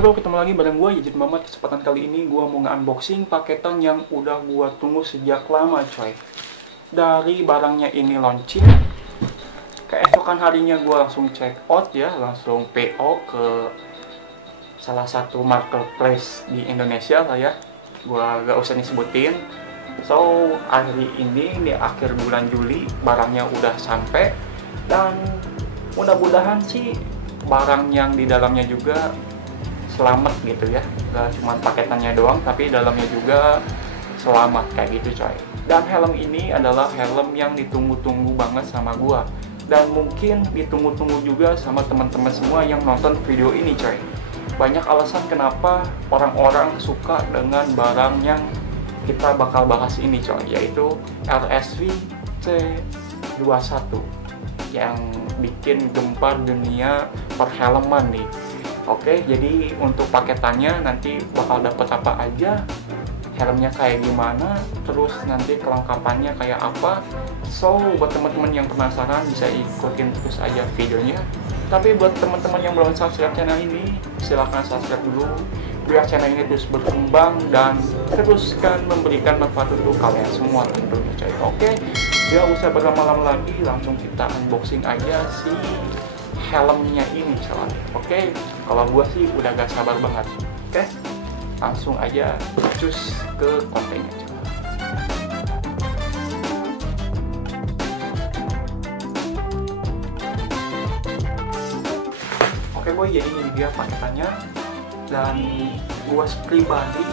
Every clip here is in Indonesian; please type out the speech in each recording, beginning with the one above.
Bro, ketemu lagi bareng gue Yejid Muhammad. Kesempatan kali ini gue mau nge-unboxing paketan yang udah gue tunggu sejak lama coy. Dari barangnya ini launching, keesokan harinya gue langsung check out ya, langsung PO ke salah satu marketplace di Indonesia lah ya. Gue gak usah disebutin. So, hari ini di akhir bulan Juli barangnya udah sampai, dan mudah-mudahan sih barang yang di dalamnya juga selamat gitu ya, gak cuma paketannya doang tapi dalamnya juga selamat kayak gitu coy. Dan helm ini adalah helm yang ditunggu-tunggu banget sama gua, dan mungkin ditunggu-tunggu juga sama teman-teman semua yang nonton video ini coy. Banyak alasan kenapa orang-orang suka dengan barang yang kita bakal bahas ini coy, yaitu RSV C21 yang bikin gempar dunia perfilman nih. Oke, jadi untuk paketannya nanti bakal dapat apa aja, helmnya kayak gimana, terus nanti kelengkapannya kayak apa. So, buat teman-teman yang penasaran bisa ikutin terus aja videonya. Tapi buat teman-teman yang belum subscribe channel ini, silahkan subscribe dulu biar channel ini terus berkembang dan teruskan memberikan manfaat untuk kalian semua tentunya coy. Oke, ya usah berlama-lama lagi, langsung kita unboxing aja si helmnya ini coy. Oke, kalau gua sih udah gak sabar banget. Oke, langsung aja cus ke kontennya coy. Oke boy, jadi ini dia paketannya, dan gua pribadi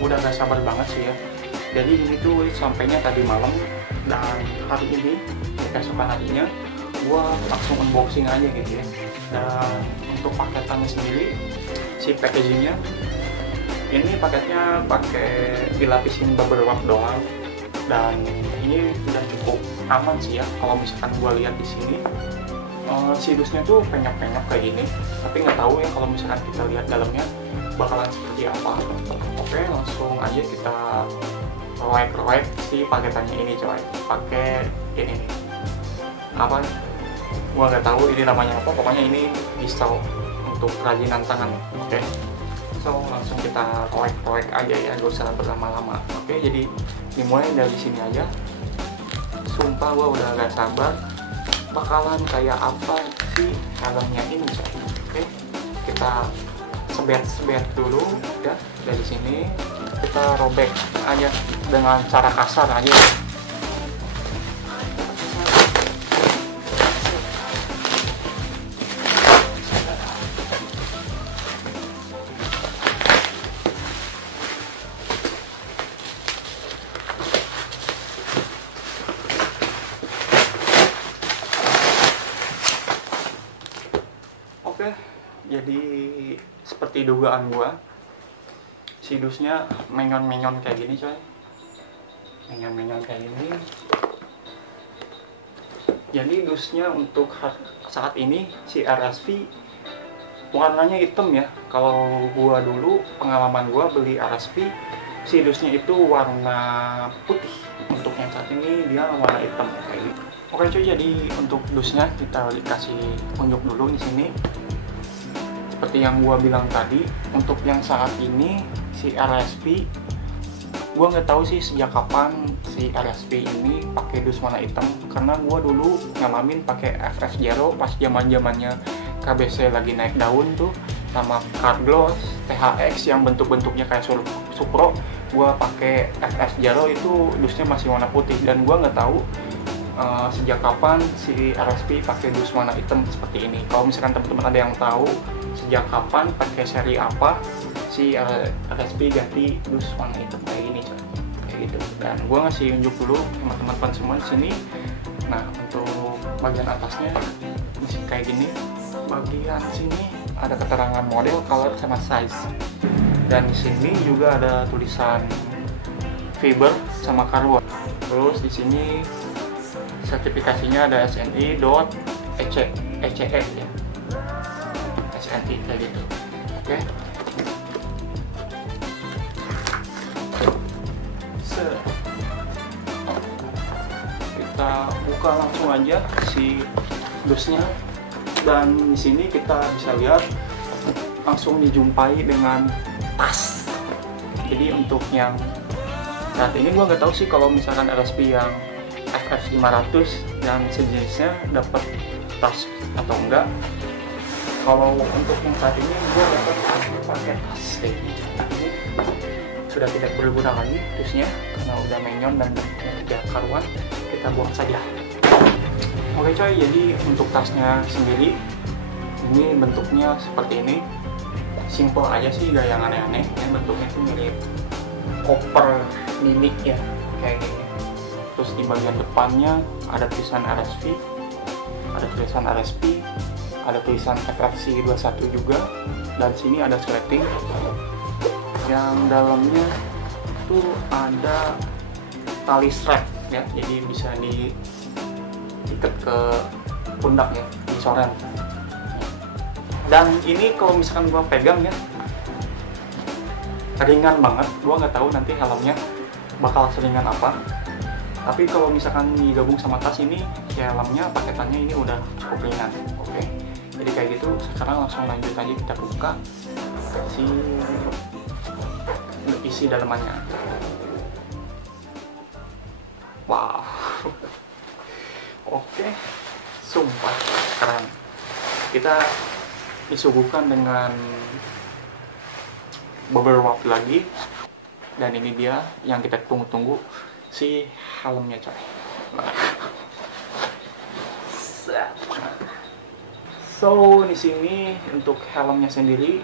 udah gak sabar banget sih ya. Jadi ini tuh sampainya tadi malam, dan hari ini keesokan harinya gua langsung unboxing aja gitu ya. Dan untuk paketannya sendiri, si packagingnya ini paketnya pakai dilapisin bubble wrap doang, dan ini udah cukup aman sih ya. Kalau misalkan gua lihat di sini sidusnya tuh penyok-penyok kayak gini, tapi nggak tahu ya kalau misalkan kita lihat dalamnya bakalan seperti apa. Oke, langsung aja kita roek-roek si paketannya ini coy, pakai ini nih, apa gua nggak tahu ini namanya apa, pokoknya ini pisau untuk kerajinan tangan. Oke, so langsung kita roek-roek aja ya, gak usah berlama-lama. Oke, jadi dimulai dari sini aja. Sumpah gua udah gak sabar bakalan kayak apa sih helmnya ini coy. Oke, kita sebet-sebet dulu ya. Dari sini kita robek aja dengan cara kasar aja. Oke, jadi seperti dugaan gua, sidusnya menyon-menyon kayak gini coy, menyon-menyon kayak gini. Jadi dusnya untuk saat ini si RSV warnanya hitam ya. Kalau gua dulu pengalaman gua beli RSV, si dusnya itu warna putih. Untuk yang saat ini dia warna hitam kayak gitu. Oke cuy, jadi untuk dusnya kita dikasih unjuk dulu di sini. Seperti yang gua bilang tadi, untuk yang saat ini si RSV, gua nggak tahu sih sejak kapan si RSV ini pakai dus warna hitam, karena gua dulu ngalamin pakai FF Zero pas zaman-zamannya KBC lagi naik daun tuh, sama Card Gloss, THX yang bentuk-bentuknya kayak Supro. Gua pakai FF Zero itu dusnya masih warna putih, dan gua nggak tahu sejak kapan si RSV pakai dus warna hitam seperti ini. Kalau misalkan teman-teman ada yang tahu sejak kapan pakai seri apa si RSV ganti dus warna hitam kayak gini coy, kayak gitu. Dan gue ngasih unjuk dulu sama teman-teman semua di sini. Nah, untuk bagian atasnya masih kayak gini. Bagian sini ada keterangan model, color, sama size. Dan di sini juga ada tulisan fiber sama karbon. Terus di sini sertifikasinya ada SNI.ECE ya. SNI kayak gitu. Oke. Kita buka langsung aja si dusnya, dan di sini kita bisa lihat langsung dijumpai dengan tas. Jadi untuk yang saat ini gua nggak tahu sih kalau misalkan RSP yang FF 500 dan sejenisnya dapat tas atau enggak. Kalau untuk yang saat ini gua dapat pakai tas kayak gini. Ini sudah tidak berguna lagi tusnya karena udah menyon dan udah karuan, kita buang saja. Oke coy, jadi untuk tasnya sendiri ini bentuknya seperti ini. Simple aja sih, gak yang aneh-aneh. Yang bentuknya tuh mirip koper mini ya, kayak gini. Terus di bagian depannya ada tulisan RSP, ada tulisan FFC 21 juga, dan sini ada sleting. Yang dalamnya tuh ada tali strap ya, jadi bisa diikat ke pundak ya, disorem. Dan ini kalau misalkan gua pegang ya, ringan banget. Gua nggak tahu nanti helmnya bakal seringan apa. Tapi kalau misalkan digabung sama tas ini, ya helmnya paketannya ini udah cukup ringan. Oke. Jadi kayak gitu. Sekarang langsung lanjut aja, kita buka si isi dalamannya. Wow. Oke. Sumpah keren. Kita disuguhkan dengan beberapa waktu lagi, dan ini dia yang kita tunggu-tunggu, si helmnya coy. So di sini untuk helmnya sendiri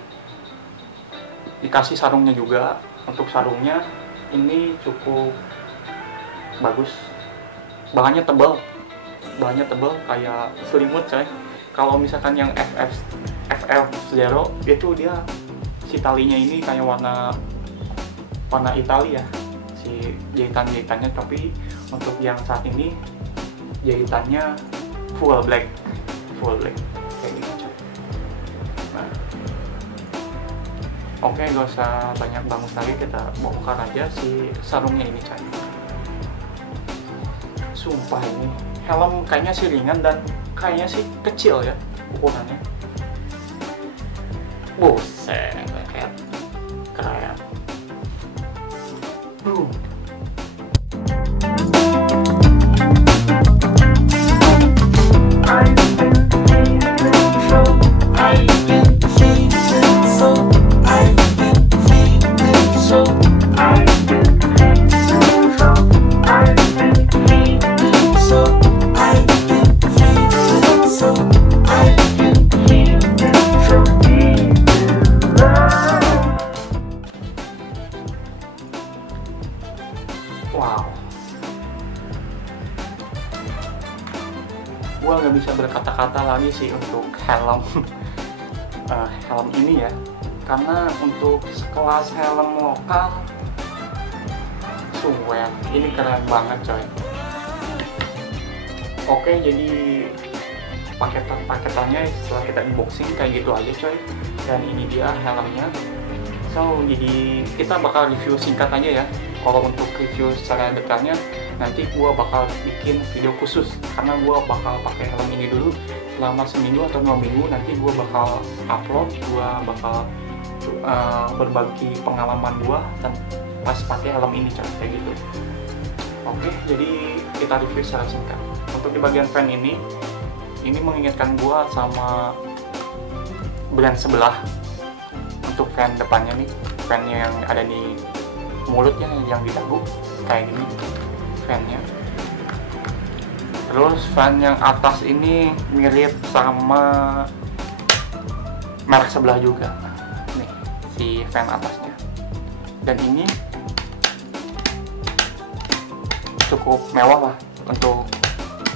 dikasih sarungnya juga. Untuk sarungnya ini cukup bagus, bahannya tebal kayak selimut coy. Kalau misalkan yang FF0 itu dia si talinya ini kayak warna Italia ya, si jahitannya, tapi untuk yang saat ini jahitannya full black kayak gini coy. Nah, oke, gak usah banyak bangun lagi, kita bongkar aja si sarungnya ini coy. Sumpah ini helm kayaknya sih ringan dan kayaknya sih kecil ya ukurannya. Buset, keren. Wow, gua nggak bisa berkata-kata lagi sih untuk helm helm ini ya, karena untuk sekelas helm lokal, sungguh ini keren banget coy. Oke, jadi paketannya setelah kita unboxing kayak gitu aja coy, dan ini dia helmnya. So jadi kita bakal review singkat aja ya. Kalau untuk review secara detailnya nanti gua bakal bikin video khusus, karena gua bakal pakai helm ini dulu selama seminggu atau 2 minggu. Nanti gua bakal upload, gua bakal berbagi pengalaman gua dan pas pakai helm ini coy, kayak gitu. Oke, jadi kita review secara singkat. Untuk di bagian fan ini mengingatkan gua sama brand sebelah. Untuk fan depannya nih, fan yang ada di mulutnya, yang di dagu kayak gini fannya. Terus fan yang atas ini mirip sama merek sebelah juga nih, si fan atasnya. Dan ini cukup mewah lah untuk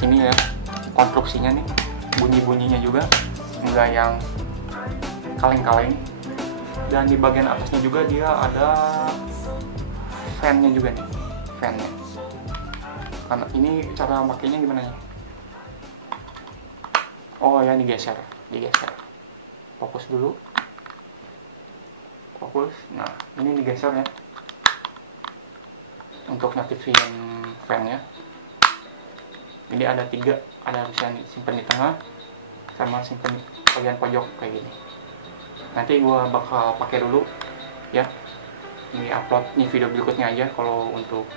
ini ya, konstruksinya nih, bunyi-bunyinya juga enggak yang kaleng-kaleng. Dan di bagian atasnya juga dia ada fan-nya juga nih, fan-nya. Karena ini cara pakainya gimana ya? Oh ya, digeser. Fokus dulu. Fokus. Nah, ini digeser ya. Untuk ngaktifin fan-nya. Ini ada 3, ada tulisan simpen di tengah sama simpen di bagian pojok kayak gini. Nanti gua bakal pakai dulu ya. Ini upload nih video berikutnya aja kalau untuk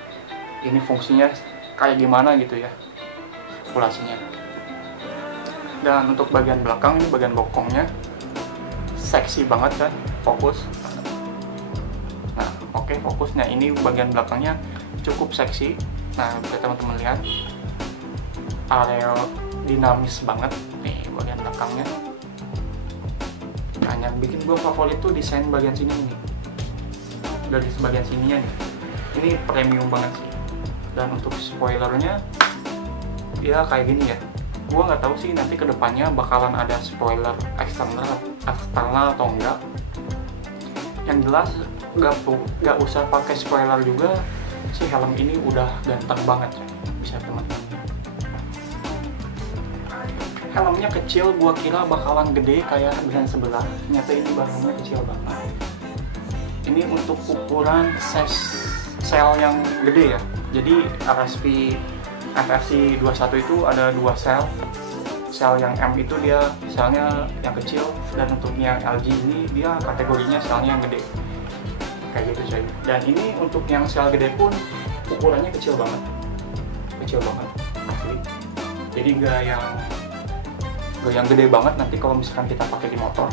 ini fungsinya kayak gimana gitu ya, populasinya. Dan untuk bagian belakang ini bagian bokongnya seksi banget kan, fokus. Nah, oke, fokus. Nah, ini bagian belakangnya cukup seksi. Nah, bisa teman-teman lihat area dinamis banget nih bagian belakangnya. Nah, yang bikin gue favorit tuh desain bagian sini nih, dari bagian sininya nih, ini premium banget sih. Dan untuk spoilernya ya kayak gini ya, gue nggak tahu sih nanti kedepannya bakalan ada spoiler eksternal atau enggak. Yang jelas nggak usah pakai spoiler juga, si helm ini udah ganteng banget ya, bisa teman-teman. Helmnya kecil, gua kira bakalan gede kayak brand sebelah. Ternyata ini barangnya kecil banget. Ini untuk ukuran sel yang gede ya. Jadi RSP FRC 21 itu ada 2 sel. Sel yang M itu dia selnya yang kecil, dan untuk yang LG ini dia kategorinya selnya yang gede. Kayak gitu coy. Dan ini untuk yang sel gede pun ukurannya kecil banget. Kecil banget asli. Jadi nggak yang gede banget nanti kalau misalkan kita pakai di motor,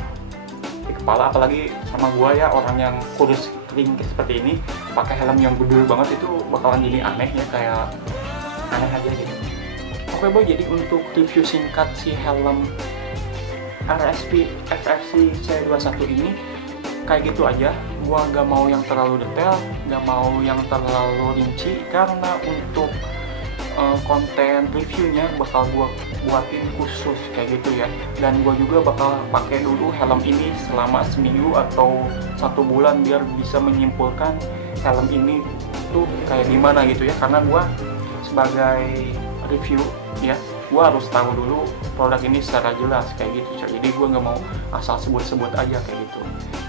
di kepala. Apalagi sama gua ya, orang yang kurus kering seperti ini, pakai helm yang gede banget itu bakalan jadi aneh ya, kayak aneh aja gitu. Oke boy, jadi untuk review singkat si helm RSP FRC C21 ini kayak gitu aja. Gua gak mau yang terlalu detail, gak mau yang terlalu rinci, karena untuk konten reviewnya bakal gua buatin khusus kayak gitu ya. Dan gua juga bakal pakai dulu helm ini selama seminggu atau 1 bulan biar bisa menyimpulkan helm ini tuh kayak gimana gitu ya. Karena gua sebagai review ya, gua harus tahu dulu produk ini secara jelas kayak gitu. Jadi gua nggak mau asal sebut-sebut aja kayak gitu.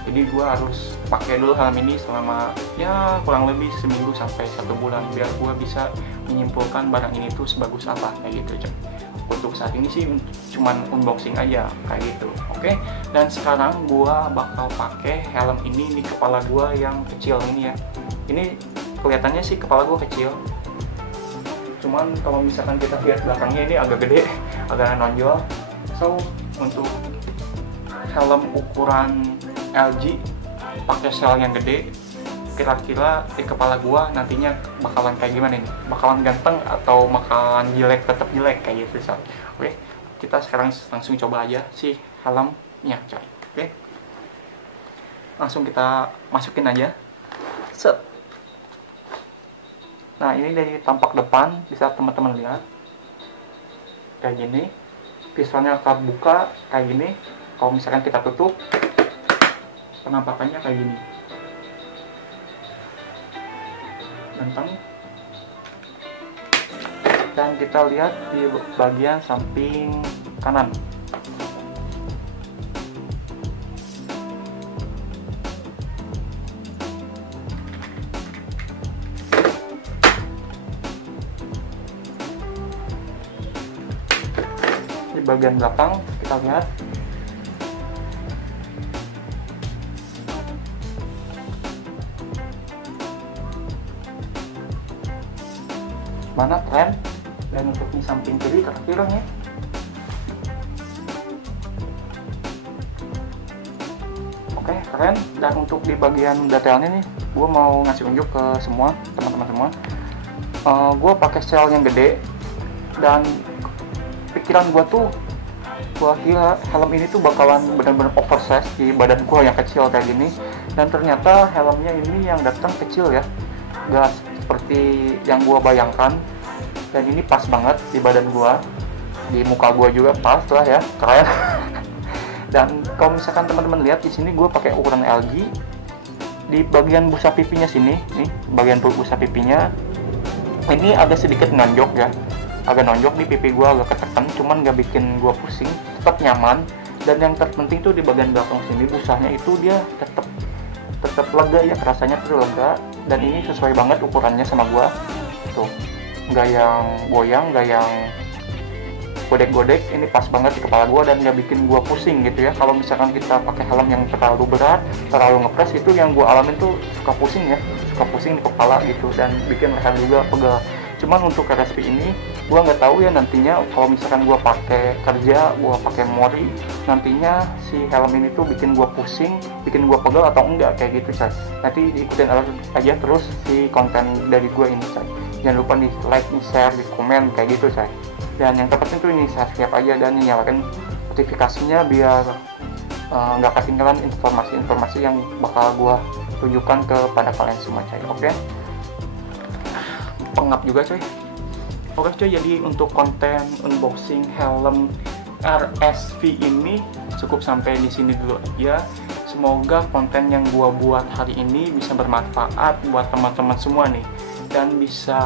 Jadi gua harus pakai dulu helm ini selama ya kurang lebih seminggu sampai 1 bulan biar gua bisa menyimpulkan barang ini tuh sebagus apa kayak gitu coy. Untuk saat ini sih cuman unboxing aja kayak gitu. Oke, dan sekarang gua bakal pakai helm ini di kepala gua yang kecil ini ya. Ini kelihatannya sih kepala gua kecil, cuman kalau misalkan kita lihat belakangnya ini agak gede, agak nonjol. So untuk helm ukuran LG pakai sel yang gede, kira-kira di kepala gua nantinya bakalan kayak gimana nih? Bakalan ganteng atau bakalan jelek, tetap jelek kayak gitu coy. Oke, kita sekarang langsung coba aja si helmnya coy. Oke, langsung kita masukin aja. Set. Nah, ini dari tampak depan bisa teman-teman lihat kayak gini. Pistonnya akan buka kayak gini. Kalau misalkan kita tutup, penampakannya kayak gini. Ganteng. Dan kita lihat di bagian samping kanan. Di bagian belakang kita lihat mana keren. Dan untuk di samping kiri kira-kira ya, oke keren. Dan untuk di bagian detailnya nih, gue mau ngasih unjuk ke semua teman-teman semua. Gue pakai sel yang gede, dan pikiran gue tuh, gue kira helm ini tuh bakalan benar-benar oversize di badan gue yang kecil kayak gini. Dan ternyata helmnya ini yang datang kecil ya, gak seperti yang gue bayangkan. Dan ini pas banget di badan gue, di muka gue juga pas lah ya, keren. Dan kalau misalkan teman-teman lihat di sini gue pakai ukuran LG. Di bagian busa pipinya sini, nih bagian busa pipinya ini agak sedikit nonjok ya, agak nonjok di pipi gue, agak ketekan, cuman gak bikin gue pusing, tetap nyaman. Dan yang terpenting tuh di bagian belakang sini busanya itu dia tetap lega ya, rasanya tuh lega. Dan ini sesuai banget ukurannya sama gue tuh, nggak yang goyang, nggak yang godek-godek, ini pas banget di kepala gue dan nggak bikin gue pusing gitu ya. Kalau misalkan kita pakai helm yang terlalu berat, terlalu ngepres, itu yang gue alamin tuh suka pusing ya, suka pusing di kepala gitu, dan bikin leher juga pegal. Cuman untuk RSP ini gue nggak tahu ya nantinya kalau misalkan gue pakai kerja, gue pakai mori, nantinya si helm ini tuh bikin gue pusing, bikin gue pegal atau enggak, kayak gitu coy. Nanti ikutin aja terus si konten dari gue ini coy. Jangan lupa nih like, nih share, di komen kayak gitu coy. Dan yang terpenting tuh ini subscribe aja dan nyalakan notifikasinya biar nggak ketinggalan informasi-informasi yang bakal gue tunjukkan kepada kalian semua coy. Oke? Pengap juga coy. Oke coy, jadi untuk konten unboxing helm RSV ini cukup sampai di sini dulu aja. Semoga konten yang gua buat hari ini bisa bermanfaat buat teman-teman semua nih, dan bisa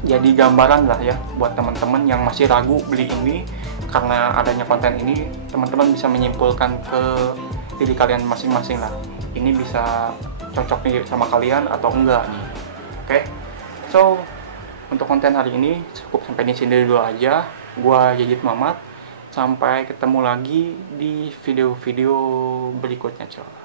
jadi gambaran lah ya buat teman-teman yang masih ragu beli ini. Karena adanya konten ini, teman-teman bisa menyimpulkan ke diri kalian masing-masing lah, ini bisa cocok nih sama kalian atau enggak nih. Oke, so untuk konten hari ini cukup sampai di sini dulu aja. Gua Yayit Mamat. Sampai ketemu lagi di video-video berikutnya, coy.